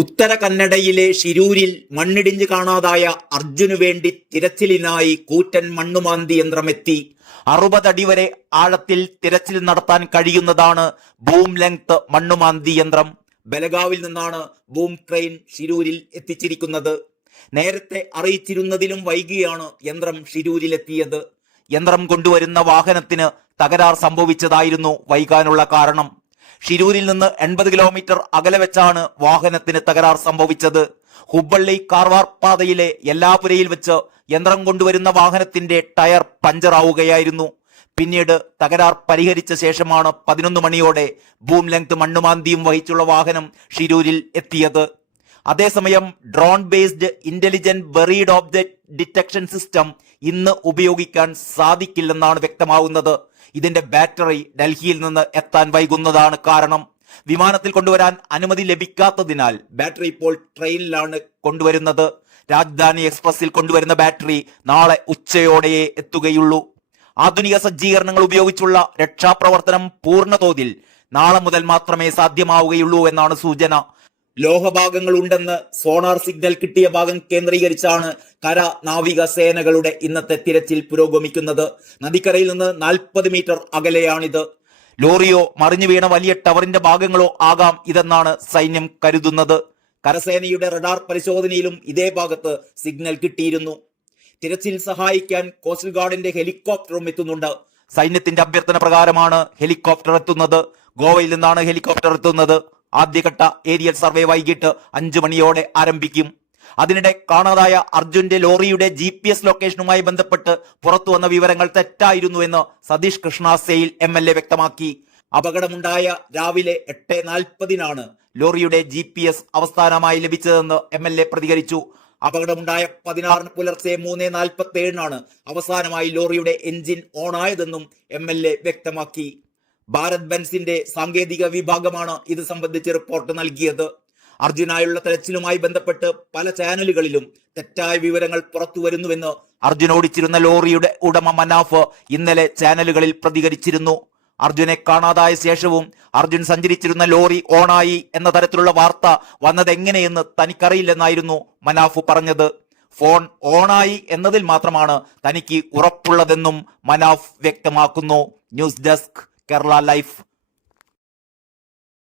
ഉത്തര കന്നഡയിലെ ഷിരൂരിൽ മണ്ണിടിഞ്ഞ് കാണാതായ അർജുനു വേണ്ടി തിരച്ചിലിനായി കൂറ്റൻ മണ്ണുമാന്തി യന്ത്രമെത്തി. അറുപതടി വരെ ആഴത്തിൽ തിരച്ചിൽ നടത്താൻ കഴിയുന്നതാണ് ബൂം ലെങ്ത് മണ്ണുമാന്തി യന്ത്രം. ബലഗാവിൽ നിന്നാണ് ബൂം ക്രെയിൻ ഷിരൂരിൽ എത്തിച്ചിരിക്കുന്നത്. നേരത്തെ അറിയിച്ചിരുന്നതിലും വൈകിയാണ് യന്ത്രം ഷിരൂരിലെത്തിയത്. യന്ത്രം കൊണ്ടുവരുന്ന വാഹനത്തിന് തകരാർ സംഭവിച്ചതായിരുന്നു വൈകാനുള്ള കാരണം. ഷിരൂരിൽ നിന്ന് എൺപത് കിലോമീറ്റർ അകലെ വെച്ചാണ് വാഹനത്തിന് തകരാർ സംഭവിച്ചത്. ഹുബ്ബള്ളി കാർവാർ പാതയിലെ എല്ലാപുരയിൽ വെച്ച് യന്ത്രം കൊണ്ടുവരുന്ന വാഹനത്തിന്റെ ടയർ പഞ്ചറാവുകയായിരുന്നു. പിന്നീട് തകരാർ പരിഹരിച്ച ശേഷമാണ് പതിനൊന്ന് മണിയോടെ ബൂം ലെങ്ത് മണ്ണുമാന്തിയും വഹിച്ചുള്ള വാഹനം ഷിരൂരിൽ എത്തിയത്. അതേസമയം drone based intelligent buried object detection system ഇന്ന് ഉപയോഗിക്കാൻ സാധിക്കില്ലെന്നാണ് വ്യക്തമാവുന്നത്. ഇതിന്റെ ബാറ്ററി ഡൽഹിയിൽ നിന്ന് എത്താൻ വൈകുന്നതാണ് കാരണം. വിമാനത്തിൽ കൊണ്ടുവരാൻ അനുമതി ലഭിക്കാത്തതിനാൽ ബാറ്ററി ഇപ്പോൾ ട്രെയിനിലാണ് കൊണ്ടുവരുന്നത്. രാജധാനി എക്സ്പ്രസിൽ കൊണ്ടുവരുന്ന ബാറ്ററി നാളെ ഉച്ചയോടെയേ എത്തുകയുള്ളൂ. ആധുനിക സജ്ജീകരണങ്ങൾ ഉപയോഗിച്ചുള്ള രക്ഷാപ്രവർത്തനം പൂർണതോതിൽ നാളെ മുതൽ മാത്രമേ സാധ്യമാവുകയുള്ളൂ എന്നാണ് സൂചന. ലോഹഭാഗങ്ങൾ ഉണ്ടെന്ന് സോണാർ സിഗ്നൽ കിട്ടിയ ഭാഗം കേന്ദ്രീകരിച്ചാണ് കര നാവിക സേനകളുടെ ഇന്നത്തെ തിരച്ചിൽ പുരോഗമിക്കുന്നത്. നദിക്കരയിൽ നിന്ന് നാൽപ്പത് മീറ്റർ അകലെയാണിത്. ലോറിയോ മറിഞ്ഞു വീണ വലിയ ടവറിന്റെ ഭാഗങ്ങളോ ആകാം ഇതെന്നാണ് സൈന്യം കരുതുന്നത്. കരസേനയുടെ റഡാർ പരിശോധനയിലും ഇതേ ഭാഗത്ത് സിഗ്നൽ കിട്ടിയിരുന്നു. തിരച്ചിൽ സഹായിക്കാൻ കോസ്റ്റൽ ഗാർഡിന്റെ ഹെലികോപ്റ്ററും എത്തുന്നുണ്ട്. സൈന്യത്തിന്റെ അഭ്യർത്ഥന പ്രകാരമാണ് ഹെലികോപ്റ്റർ എത്തുന്നത്. ഗോവയിൽ നിന്നാണ് ഹെലികോപ്റ്റർ എത്തുന്നത്. ആദ്യഘട്ട ഏരിയൽ സർവേ വൈകിട്ട് അഞ്ചു മണിയോടെ ആരംഭിക്കും. അതിനിടെ കാണാതായ അർജുന്റെ ലോറിയുടെ ജി പി എസ് ലൊക്കേഷനുമായി ബന്ധപ്പെട്ട് പുറത്തു വന്ന വിവരങ്ങൾ തെറ്റായിരുന്നു എന്ന് Satish Krishna Sail M L A വ്യക്തമാക്കി. അപകടമുണ്ടായ രാവിലെ എട്ട് നാൽപ്പതിനാണ് ലോറിയുടെ ജി പി എസ് അവസ്ഥാനമായി ലഭിച്ചതെന്ന് എം എൽ എ പ്രതികരിച്ചു. അപകടമുണ്ടായ പതിനാറിന് പുലർച്ചെ മൂന്ന് നാൽപ്പത്തി ഏഴിനാണ് അവസാനമായി ലോറിയുടെ എഞ്ചിൻ ഓണായതെന്നും എം എൽ എ വ്യക്തമാക്കി. ഭാരത് ബെൻസിന്റെ സാങ്കേതിക വിഭാഗമാണ് ഇത് സംബന്ധിച്ച് റിപ്പോർട്ട് നൽകിയത്. അർജുനായുള്ള തെരച്ചിലുമായി ബന്ധപ്പെട്ട് പല ചാനലുകളിലും തെറ്റായ വിവരങ്ങൾ പുറത്തു വരുന്നുവെന്ന് അർജുൻ ഓടിച്ചിരുന്ന ലോറിയുടെ ഉടമ മനാഫ് ഇന്നലെ ചാനലുകളിൽ പ്രതികരിച്ചിരുന്നു. അർജുനെ കാണാതായ ശേഷവും അർജുൻ സഞ്ചരിച്ചിരുന്ന ലോറി ഓണായി എന്ന തരത്തിലുള്ള വാർത്ത വന്നതെങ്ങനെയെന്ന് തനിക്കറിയില്ലെന്നായിരുന്നു മനാഫ് പറഞ്ഞത്. ഫോൺ ഓണായി എന്നതിൽ മാത്രമാണ് തനിക്ക് ഉറപ്പുള്ളതെന്നും മനാഫ് വ്യക്തമാക്കുന്നു. News desk. കേരള ലൈഫ്